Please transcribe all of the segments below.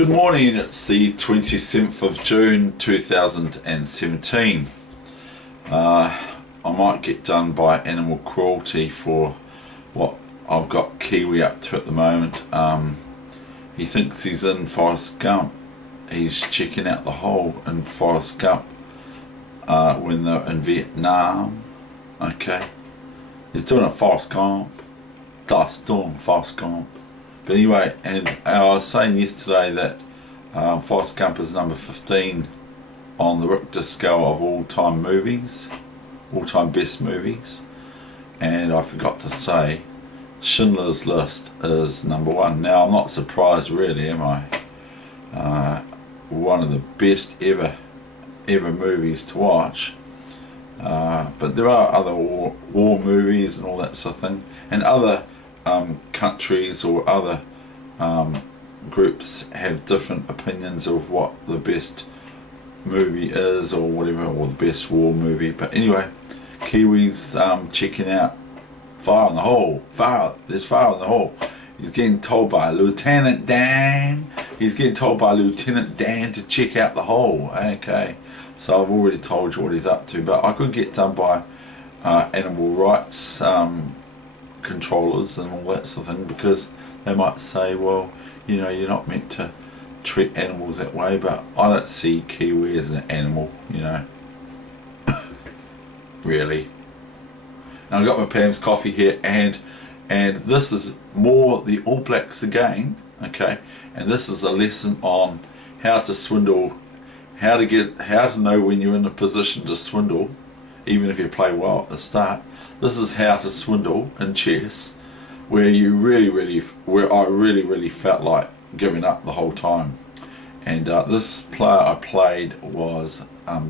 Good morning, it's the 27th of June 2017. I might get done by animal cruelty for what I've got Kiwi up to at the moment. He thinks he's in Forrest Gump. He's checking out the hole in Forrest Gump when they're in Vietnam. Okay, he's doing a Forrest Gump. That's doing Forrest Gump. But anyway, and I was saying yesterday that Forrest Gump is number 15 on the Richter scale of all-time movies, all-time best movies. And I forgot to say, Schindler's List is number 1. Now, I'm not surprised really, am I? One of the best ever movies to watch. But there are other war movies and all that sort of thing. And other countries or other groups have different opinions of what the best movie is or whatever, or the best war movie. But anyway, Kiwi's checking out Fire in the Hole. There's fire in the hole. He's getting told by Lieutenant Dan. He's getting told by Lieutenant Dan to check out the hole. Okay, so I've already told you what he's up to, but I could get done by animal rights controllers and all that sort of thing, because they might say, well, you know, you're not meant to treat animals that way. But I don't see Kiwi as an animal, you know. Really. And I've got my Pam's coffee here, and this is more the All Blacks again, okay, and this is a lesson on how to swindle, how to know when you're in a position to swindle, even if you play well at the start. This is how to swindle in chess, where you where I really felt like giving up the whole time. And this player I played was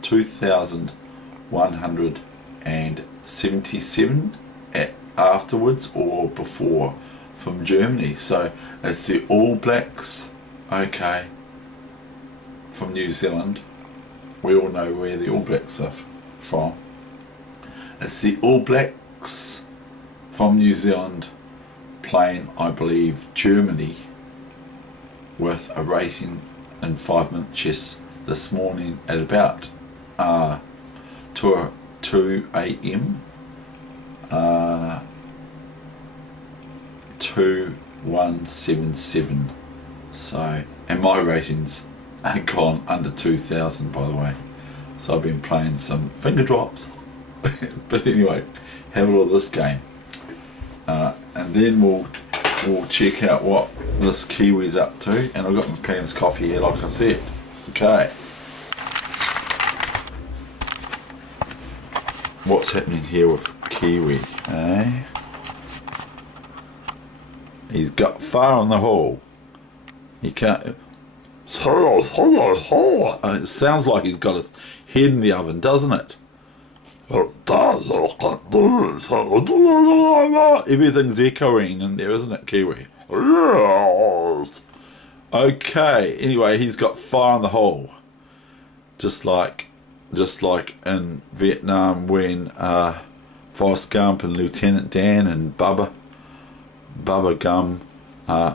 2,177 afterwards or before, from Germany. So it's the All Blacks, okay, from New Zealand. We all know where the All Blacks are from. It's the All Blacks from New Zealand playing, I believe, Germany, with a rating in 5-minute chess this morning at about 2 a.m. 2177. So, and my ratings are gone under 2,000, by the way. So I've been playing some finger drops. But anyway, have a look at this game, and then we'll check out what this Kiwi's up to. And I've got my Pam's coffee here, like I said. Okay, what's happening here with Kiwi? He's got fire in the hole. He can't. It sounds like he's got his head in the oven, doesn't it? Everything's echoing in there, isn't it, Kiwi? Yes. Okay, anyway, he's got fire in the hole. Just like in Vietnam when Forrest Gump and Lieutenant Dan and Bubba Gum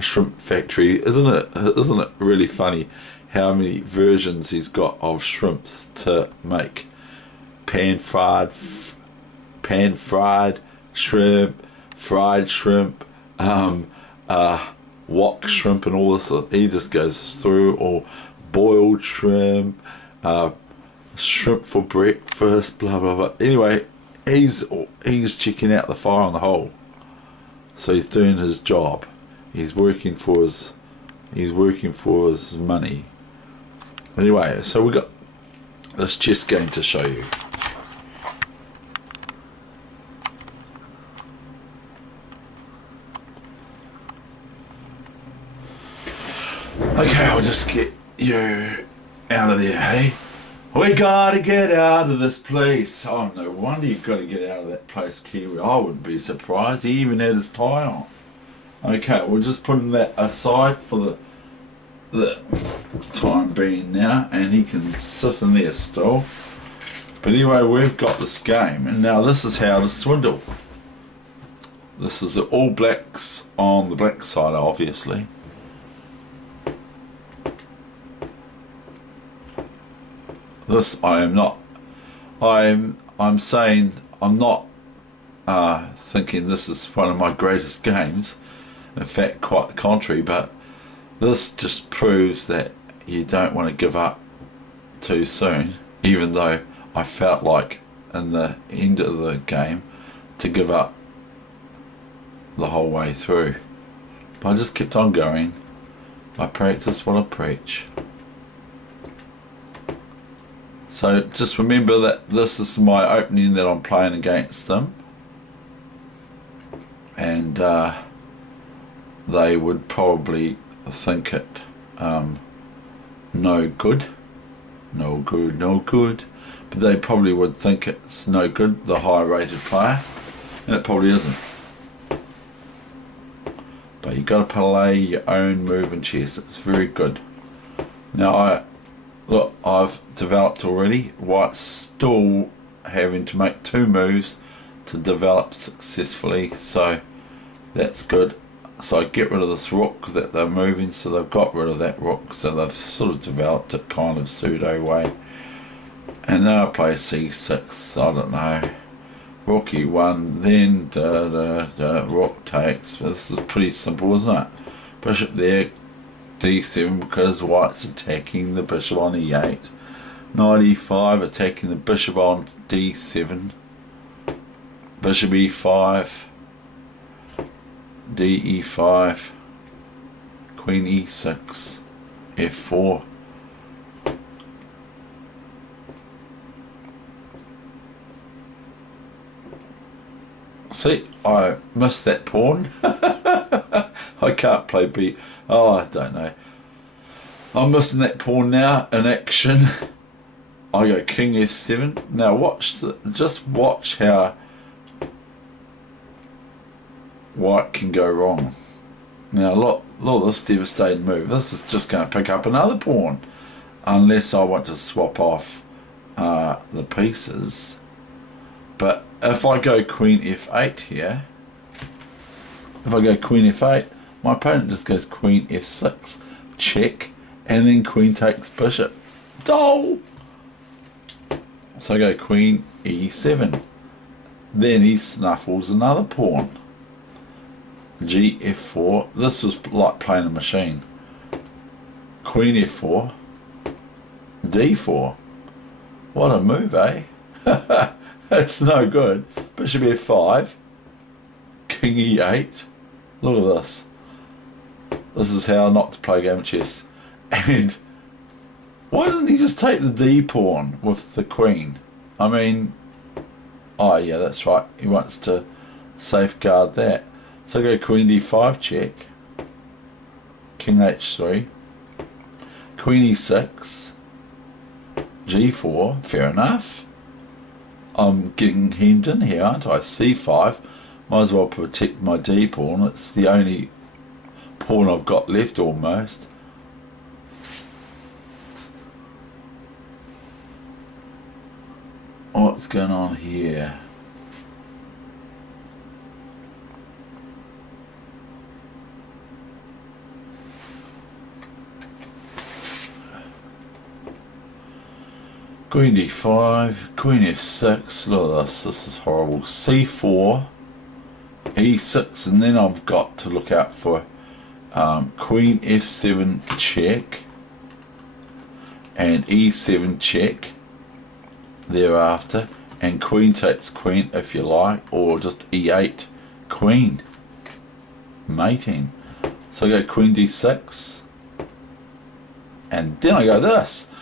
shrimp factory. Isn't it really funny how many versions he's got of shrimps to make? Pan-fried shrimp, fried shrimp, wok shrimp and all this. He just goes through, or boiled shrimp, shrimp for breakfast, blah blah blah. Anyway, he's checking out the fire on the hole. So he's doing his job. He's working for his money. Anyway, so we got this chess game to show you. Okay, I'll just get you out of there, hey? We gotta get out of this place. Oh, no wonder you've got to get out of that place, Kiwi. I wouldn't be surprised. He even had his tie on. Okay, we're just putting that aside for the time being now, and he can sit in there still. But anyway, we've got this game, and now this is how to swindle. This is the All Blacks on the black side, obviously. This I am not. I'm saying I'm not thinking this is one of my greatest games. In fact, quite the contrary. But this just proves that you don't want to give up too soon. Even though I felt like in the end of the game to give up the whole way through. But I just kept on going. I practice what I preach. So just remember that this is my opening that I'm playing against them. And they would probably think it no good. No good, no good. But they probably would think it's no good, the higher rated player. And it probably isn't. But you got to play your own move in chess. It's very good. Now I've developed already. White's still having to make 2 moves to develop successfully, so that's good. So I get rid of this rook that they're moving, so they've got rid of that rook, so they've sort of developed it kind of pseudo way. And now I play c6, I don't know. Rook e1, then rook takes. This is pretty simple, isn't it? Bishop there, d7, because white's attacking the bishop on e8. Knight e5, attacking the bishop on d7. Bishop e5, d e5, queen e6, f4. See, I missed that pawn. I can't play b. Oh, I don't know. I'm missing that pawn now in action. I go king f7. Now just watch how white can go wrong. Now look at this devastating move. This is just going to pick up another pawn, unless I want to swap off the pieces. But if I go queen f8 here, if I go queen f8, my opponent just goes queen f6, check, and then queen takes bishop. Dole! So I go queen e7. Then he snuffles another pawn. G f4. This was like playing a machine. Queen f4. d4. What a move, eh? It's no good. Bishop f5. King e8. Look at this. This is how not to play a game of chess. And why doesn't he just take the d pawn with the queen? I mean, oh yeah, that's right. He wants to safeguard that. So I go queen d5 check. King h3. Queen e6. g4. Fair enough. I'm getting hemmed in here, aren't I? c5. Might as well protect my d pawn. It's the only pawn I've got left almost. What's going on here? Queen d5, queen f6, look at this is horrible. c4, e6, and then I've got to look out for queen f7 check, and e7 check thereafter, and queen takes queen if you like, or just e8 queen, mating. So I go queen d6, and then I go this.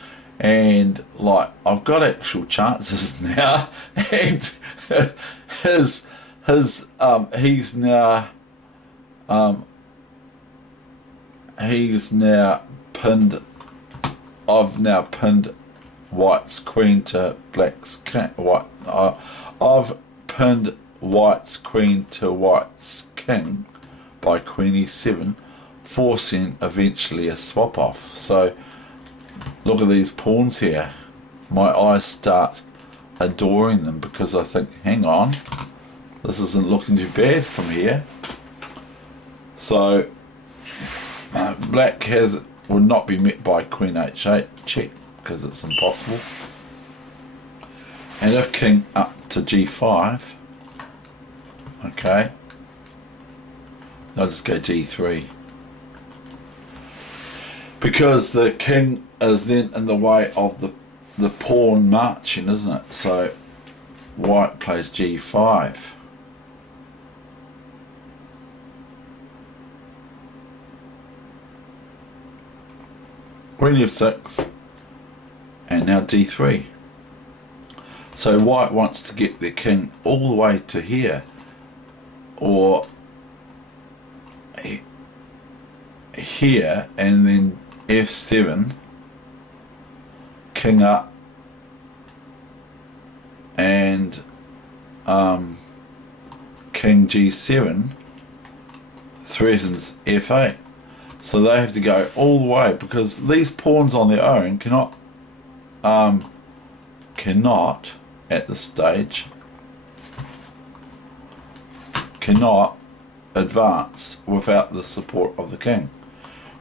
And like I've got actual chances now, and he's now pinned. I've now pinned white's queen to black's king. I've pinned white's queen to white's king by queen e7, forcing eventually a swap off. So look at these pawns here. My eyes start adoring them because I think, hang on, this isn't looking too bad from here. So black would not be met by queen h8 check because it's impossible. And if king up to g5, okay, I'll just go d3. Because the king is then in the way of the pawn marching, isn't it? So white plays g5. Queen f6, and now d3. So white wants to get their king all the way to here, or here, and then f7, king up, and king g7 threatens f8. So they have to go all the way, because these pawns on their own cannot at this stage cannot advance without the support of the king.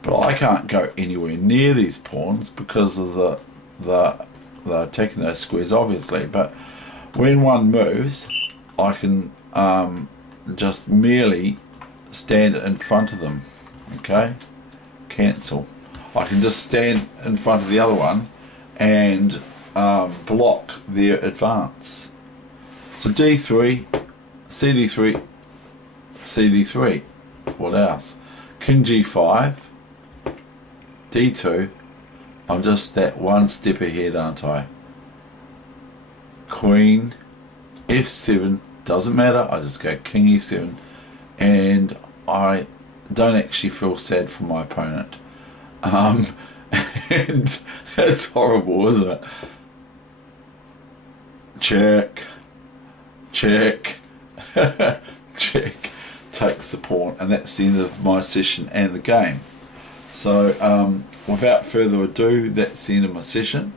But I can't go anywhere near these pawns because of they're attacking those squares, obviously. But when one moves, I can just merely stand in front of them. Okay, cancel. I can just stand in front of the other one and block their advance. So d3, cd3, cd3. What else? King g5, d2. I'm just that one step ahead, aren't I? Queen f7, doesn't matter. I just go king e7, and I don't actually feel sad for my opponent. And it's horrible, isn't it? Check, check, check, takes the pawn, and that's the end of my session and the game. So without further ado, that's the end of my session.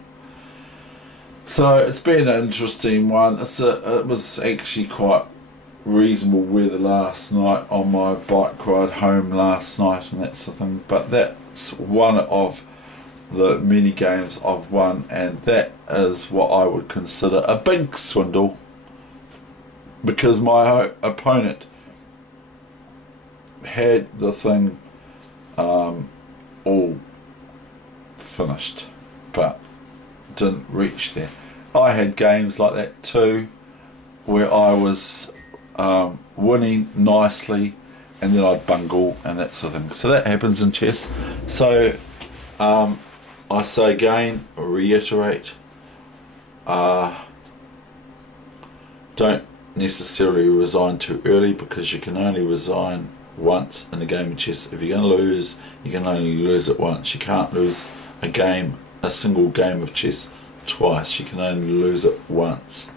So it's been an interesting one. It was actually quite reasonable weather last night on my bike ride home last night and that sort of thing, but that's one of the many games I've won, and that is what I would consider a big swindle, because my opponent had the thing all finished but didn't reach there. I had games like that too, where I was winning nicely and then I'd bungle and that sort of thing. So that happens in chess. So I say again, reiterate, don't necessarily resign too early, because you can only resign once in a game of chess. If you're going to lose, you can only lose it once. You can't lose a single game of chess twice. You can only lose it once.